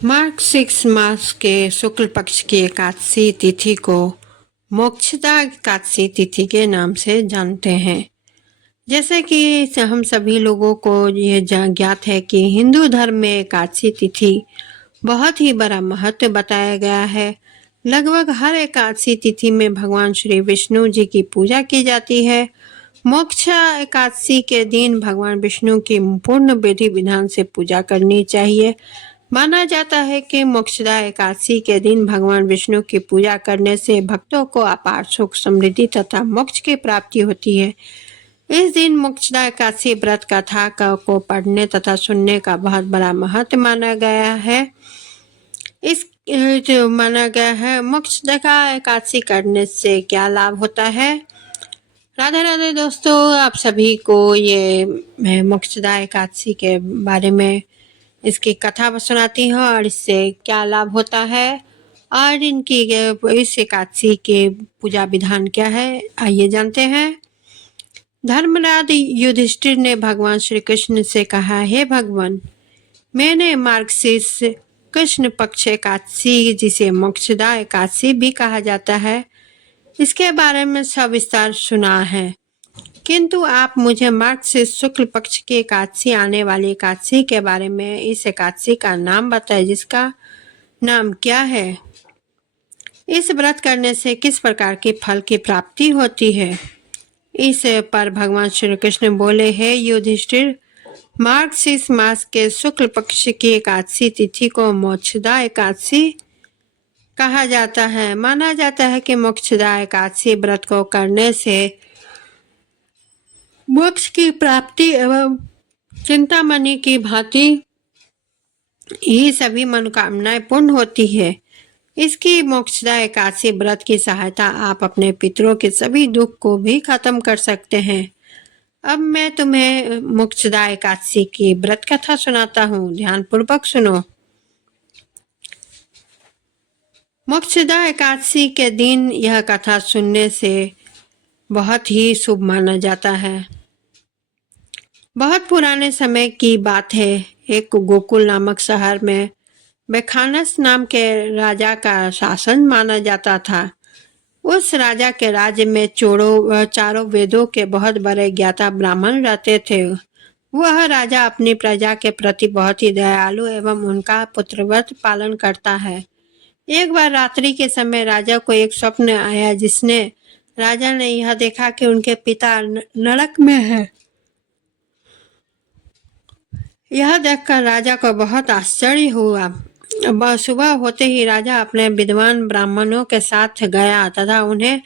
मार्ग मास के शुक्ल पक्ष की एकादशी तिथि को मोक्षदा एकादशी तिथि के नाम से जानते हैं। जैसे कि हम सभी लोगों को ये ज्ञात है कि हिंदू धर्म में एकादशी तिथि बहुत ही बड़ा महत्व बताया गया है। लगभग हर एकादशी तिथि में भगवान श्री विष्णु जी की पूजा की जाती है। मोक्षा एकादशी के दिन भगवान विष्णु की पूर्ण विधि विधान से पूजा करनी चाहिए। माना जाता है कि मोक्षदा एकादशी के दिन भगवान विष्णु की पूजा करने से भक्तों को अपार सुख समृद्धि तथा मोक्ष की प्राप्ति होती है। इस दिन मोक्षदा एकादशी व्रत कथा को पढ़ने तथा सुनने का बहुत बड़ा महत्व माना गया है। इस जो माना गया है मोक्षदा एकादशी करने से क्या लाभ होता है। राधे राधे दोस्तों, आप सभी को ये मोक्षदा एकादशी के बारे में इसकी कथा सुनाती हूँ और इससे क्या लाभ होता है और इनकी इस एकादशी के पूजा विधान क्या है, आइए जानते हैं। धर्मराज युधिष्ठिर ने भगवान श्री कृष्ण से कहा, हे भगवान, मैंने मार्गशीर्ष कृष्ण पक्ष एकादशी जिसे मोक्षदा एकादशी भी कहा जाता है इसके बारे में सविस्तार सुना है, किंतु आप मुझे मार्गशीर्ष शुक्ल पक्ष की एकादशी आने वाली एकादशी के बारे में इस एकादशी का नाम बताएं, जिसका नाम क्या है, इस व्रत करने से किस प्रकार के फल की प्राप्ति होती है। इस पर भगवान श्री कृष्ण बोले, हे युधिष्ठिर, मार्गशीर्ष मास के शुक्ल पक्ष की एकादशी तिथि को मोक्षदा एकादशी कहा जाता है। माना जाता है कि मोक्षदा एकादशी व्रत को करने से मोक्ष की प्राप्ति एवं चिंतामणि की भांति ही सभी मनोकामनाएं पूर्ण होती है। इसकी मोक्षदा एकादशी व्रत की सहायता आप अपने पितरों के सभी दुख को भी खत्म कर सकते हैं। अब मैं तुम्हें मोक्षदा एकादशी की व्रत कथा सुनाता हूँ, ध्यान पूर्वक सुनो। मोक्षदा एकादशी के दिन यह कथा सुनने से बहुत ही शुभ माना जाता है। बहुत पुराने समय की बात है, एक गोकुल नामक शहर में बेखानस नाम के राजा का शासन माना जाता था। उस राजा के राज्य में चारों वेदों के बहुत बड़े ज्ञाता ब्राह्मण रहते थे। वह राजा अपनी प्रजा के प्रति बहुत ही दयालु एवं उनका पुत्रव्रत पालन करता है। एक बार रात्रि के समय राजा को एक स्वप्न आया, जिसने राजा ने यह देखा कि उनके पिता नरक में है। यह देखकर राजा को बहुत आश्चर्य हुआ। सुबह होते ही राजा अपने विद्वान ब्राह्मणों के साथ गया तथा उन्हें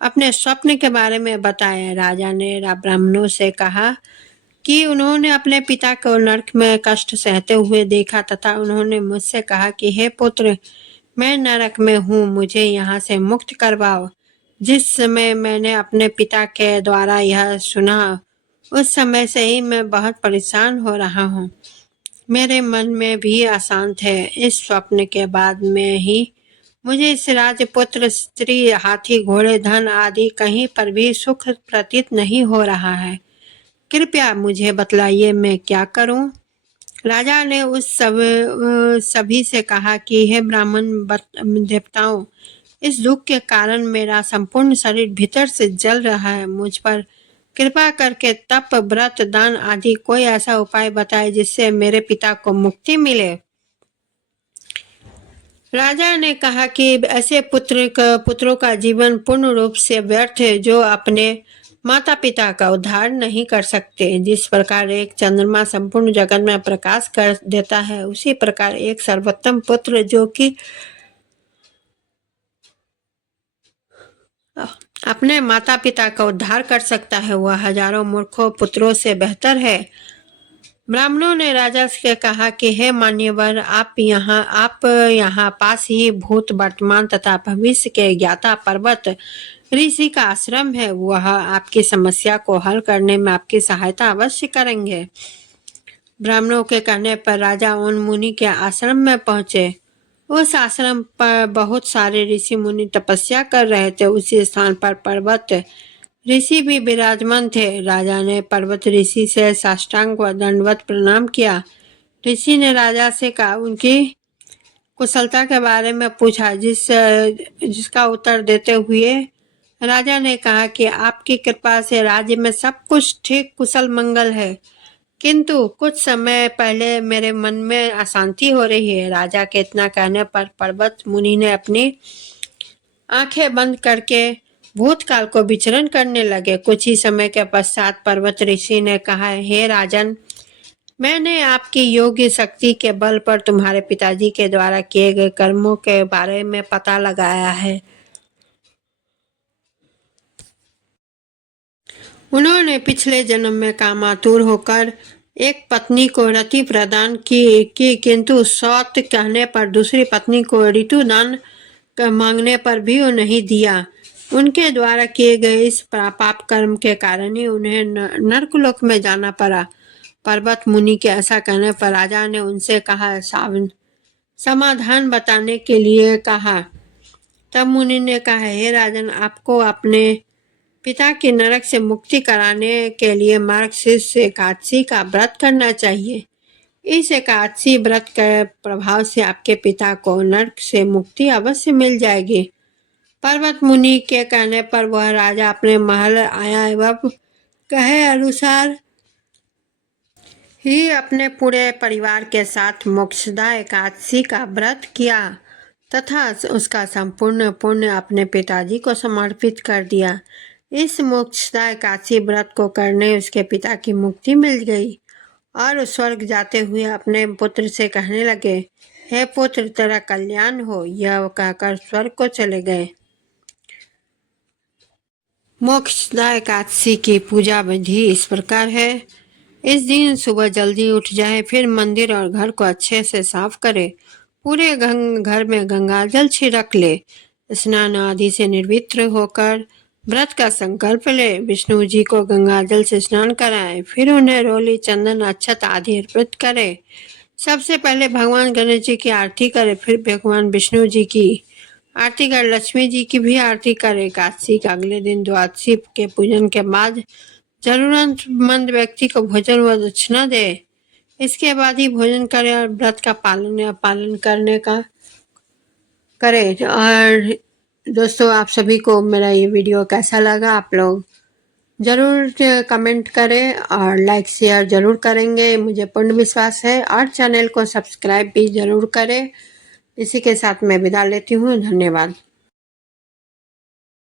अपने स्वप्न के बारे में बताया। राजा ने ब्राह्मणों से कहा कि उन्होंने अपने पिता को नरक में कष्ट सहते हुए देखा तथा उन्होंने मुझसे कहा कि हे पुत्र, मैं नरक में हूँ, मुझे यहाँ से मुक्त करवाओ। जिस समय मैंने अपने पिता के द्वारा यह सुना, उस समय से ही मैं बहुत परेशान हो रहा हूँ। मेरे मन में भी अशांत है। इस स्वप्न के बाद में ही मुझे इस राजपुत्र, स्त्री, हाथी, घोड़े, धन आदि कहीं पर भी सुख प्रतीत नहीं हो रहा है। कृपया मुझे बतलाइए मैं क्या करूं। राजा ने सभी से कहा कि हे ब्राह्मण देवताओं, इस दुख के कारण मेरा संपूर्ण शरीर भीतर से जल रहा है। मुझ पर कृपा करके तप, व्रत, दान आदि कोई ऐसा उपाय बताए जिससे मेरे पिता को मुक्ति मिले। राजा ने कहा कि ऐसे पुत्रों का जीवन पूर्ण रूप से व्यर्थ है जो अपने माता पिता का उद्धार नहीं कर सकते। जिस प्रकार एक चंद्रमा संपूर्ण जगत में प्रकाश कर देता है, उसी प्रकार एक सर्वोत्तम पुत्र जो कि अपने माता पिता का उद्धार कर सकता है, वह हजारों मूर्खों पुत्रों से बेहतर है। ब्राह्मणों ने राजा से कहा कि हे मान्यवर, आप यहाँ पास ही भूत, वर्तमान तथा भविष्य के ज्ञाता पर्वत ऋषि का आश्रम है। वह आपकी समस्या को हल करने में आपकी सहायता अवश्य करेंगे। ब्राह्मणों के कहने पर राजा उन मुनि के आश्रम में पहुंचे। उस आश्रम पर बहुत सारे ऋषि मुनि तपस्या कर रहे थे। उसी स्थान पर पर्वत ऋषि भी विराजमान थे। राजा ने पर्वत ऋषि से साष्टांग व दंडवत प्रणाम किया। ऋषि ने राजा से कहा, उनकी कुशलता के बारे में पूछा, जिसका उत्तर देते हुए राजा ने कहा कि आपकी कृपा से राज्य में सब कुछ ठीक कुशल मंगल है, किंतु कुछ समय पहले मेरे मन में अशांति हो रही है। राजा के इतना कहने पर पर्वत मुनि ने अपनी आंखें बंद करके भूतकाल को विचरण करने लगे। कुछ ही समय के पश्चात पर्वत ऋषि ने कहा, हे राजन, मैंने आपकी योग्य शक्ति के बल पर तुम्हारे पिताजी के द्वारा किए गए कर्मों के बारे में पता लगाया है। उन्होंने पिछले जन्म में कामातुर होकर एक पत्नी को रति प्रदान की, किंतु सौत कहने पर दूसरी पत्नी को ऋतुदान मांगने पर भी वो नहीं दिया। उनके द्वारा किए गए इस पाप कर्म के कारण ही उन्हें नरकलोक में जाना पड़ा। पर्वत मुनि के ऐसा कहने पर राजा ने उनसे कहा, समाधान बताने के लिए कहा। तब मुनि ने कहा, हे राजन, आपको अपने पिता की नरक से मुक्ति कराने के लिए मार्गशीर्ष एकादशी का व्रत करना चाहिए। इस एकादशी व्रत के प्रभाव से आपके पिता को नरक से मुक्ति अवश्य मिल जाएगी। पर्वत मुनि के कहने पर वह राजा अपने महल आया एवं कहे अनुसार ही अपने पूरे परिवार के साथ मोक्षदा एकादशी का व्रत किया तथा उसका संपूर्ण पुण्य अपने पिताजी को समर्पित कर दिया। इस मोक्षदा एकादशी व्रत को करने उसके पिता की मुक्ति मिल गई और स्वर्ग जाते हुए अपने पुत्र से कहने लगे, हे पुत्र, तेरा कल्याण हो। यह कहकर स्वर्ग को चले गए। मोक्षदा एकादशी की पूजा विधि इस प्रकार है। इस दिन सुबह जल्दी उठ जाए, फिर मंदिर और घर को अच्छे से साफ करे, पूरे घर में गंगा जल छिड़क ले, स्नान आदि से निर्वित्र होकर व्रत का संकल्प ले, विष्णु जी को गंगा जल से स्नान कराए, फिर उन्हें रोली, चंदन, अक्षत आदि अर्पित करे। सबसे पहले भगवान गणेश जी की आरती करे, फिर भगवान विष्णु जी की आरती कर लक्ष्मी जी की भी आरती करे। एकादशी के अगले दिन द्वादशी के पूजन के बाद जरूरतमंद व्यक्ति को भोजन व दक्षिणा दे। इसके बाद ही भोजन करे और व्रत का पालन करने का करे। और दोस्तों, आप सभी को मेरा ये वीडियो कैसा लगा, आप लोग ज़रूर कमेंट करें और लाइक शेयर ज़रूर करेंगे, मुझे पूर्ण विश्वास है। और चैनल को सब्सक्राइब भी ज़रूर करें। इसी के साथ मैं विदा लेती हूँ। धन्यवाद।